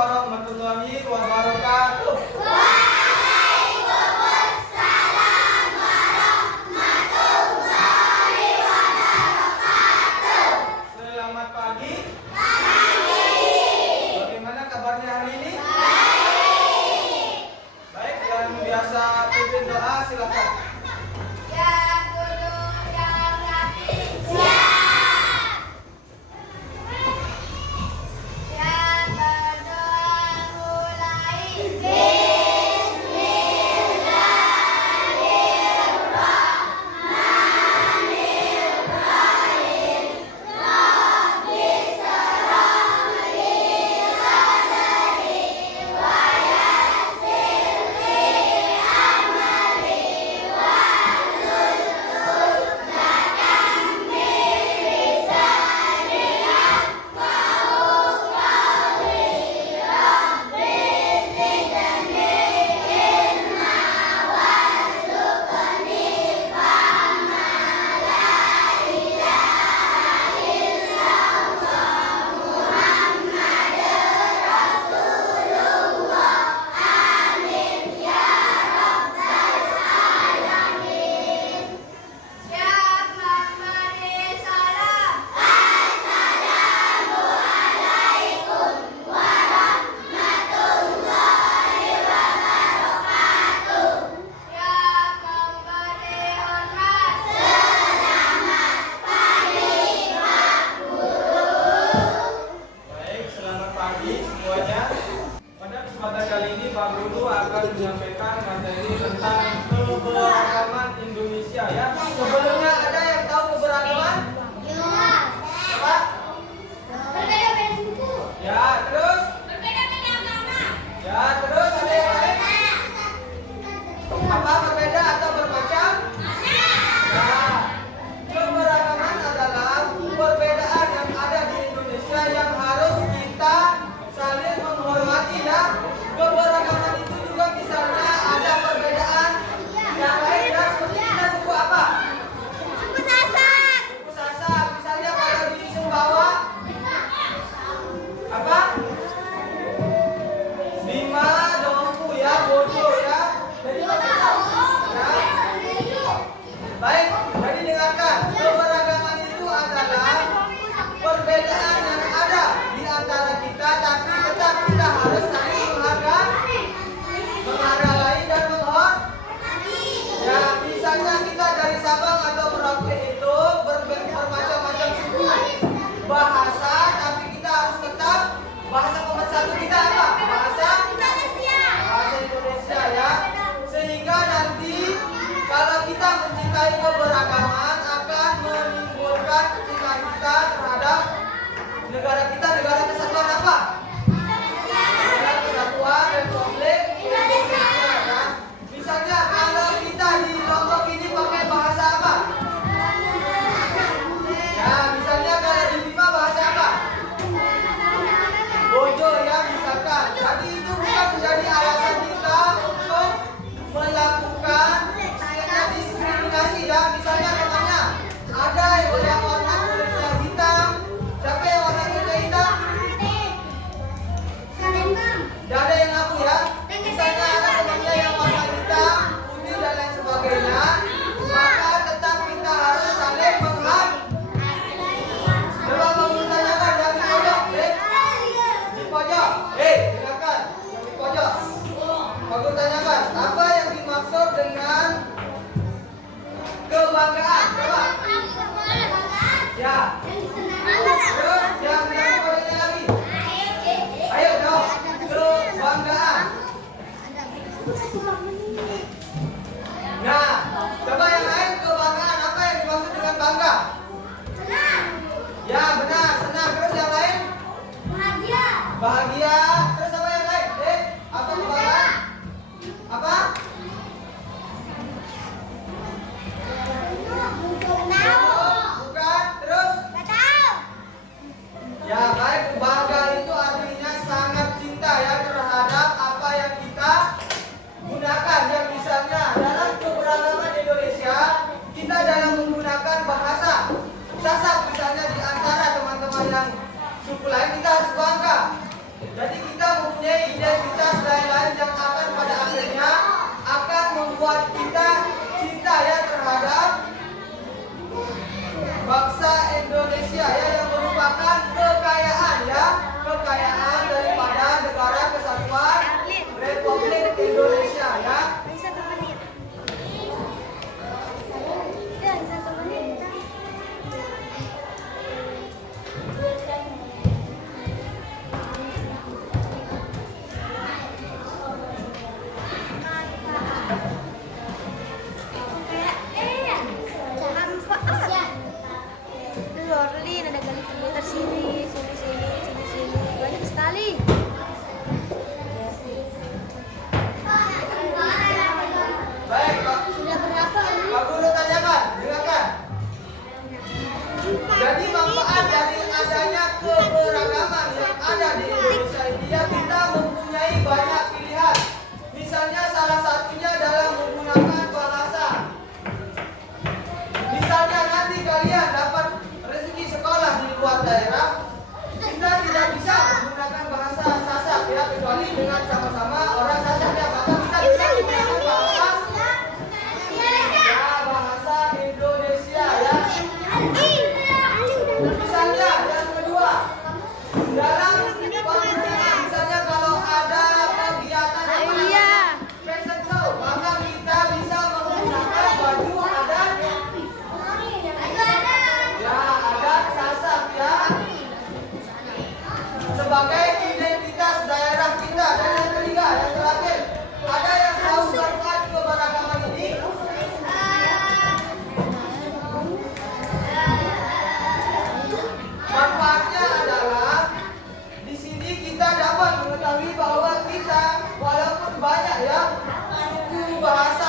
warahmatullahi wabarakatuh. Waalaikumsalam warahmatullahi wabarakatuh. Selamat pagi. Bagaimana kabarnya hari ini? Baik, yang biasa pimpin doa silakan. Pak Guru akan menyampaikan materi tentang keberagaman Indonesia ya. Sebelumnya ada yang tahu keberagaman? Apa? Berbeda-beda suku. Ya, terus? Berbeda-beda agama. Ya, terus ada yang lain? Apa berbeda atau bermacam? Ya. Keberagaman adalah perbedaan yang ada di Indonesia yang harus kita saling menghormati ya. Keberagaman itu juga misalnya ada perbedaan yang lain ya, seperti kita suku apa? Suku Sasak. Suku Sasak. Misalnya kalau di Sumbawa apa? Bima, Dompu ya, Bojo ya. Jadi ya. Baik, jadi dengarkan. Keberagaman itu adalah perbedaan yang ada di antara kita, tapi tetap kita harus saling menghargai dan menghormati. Ya, misalnya kita dari Sabang atau Merauke itu bermacam-macam suku bahasa, tapi kita harus tetap bahasa pemersatu kita apa? Bahasa Indonesia ya. Sehingga nanti kalau kita mencintai keberagaman akan menimbulkan kecintaan kita terhadap negara kita, negara kesatuan apa? Negara kesatuan Republik Indonesia ya. Misalnya kalau kita di Lombok ini pakai bahasa apa? Ya, misalnya kalau di Bima bahasa apa? Bojo ya misalkan. Jadi itu bukan menjadi alasan kita untuk melakukan diskriminasi ya. Misalnya namanya ada yang warna kulitnya hitam. Siapa yang warna kulitnya hitam? Tidak ada yang ngaku ya. Misalnya ada temannya yang warna hitam, putih dan lain sebagainya, maka tetap kita harus saling menghargai. Coba kamu tanyakan yang di pojok, di pojok, dengarkan yang di pojok. Kamu tanyakan apa yang dimaksud dengan kebanggaan? Coba. Ya. Terus yang poinnya lagi. Ayo jawab. Kebanggaan. Nah, coba yang lain kebanggaan. Apa yang dimaksud dengan bangga? Ya benar, senang. Terus yang lain? Bahagia. Terus apa yang lain? Apa kebanggaan? Apa? Bukan. Terus? Ya baik, bangga itu artinya sangat cinta ya terhadap apa yang kita gunakan. Ya misalnya dalam keberagaman Indonesia kita dalam menggunakan bahasa Sasak misalnya di antara teman-teman yang suku lain kita harus bangga. Jadi mengetahui bahwa kita walaupun banyak ya suku bahasa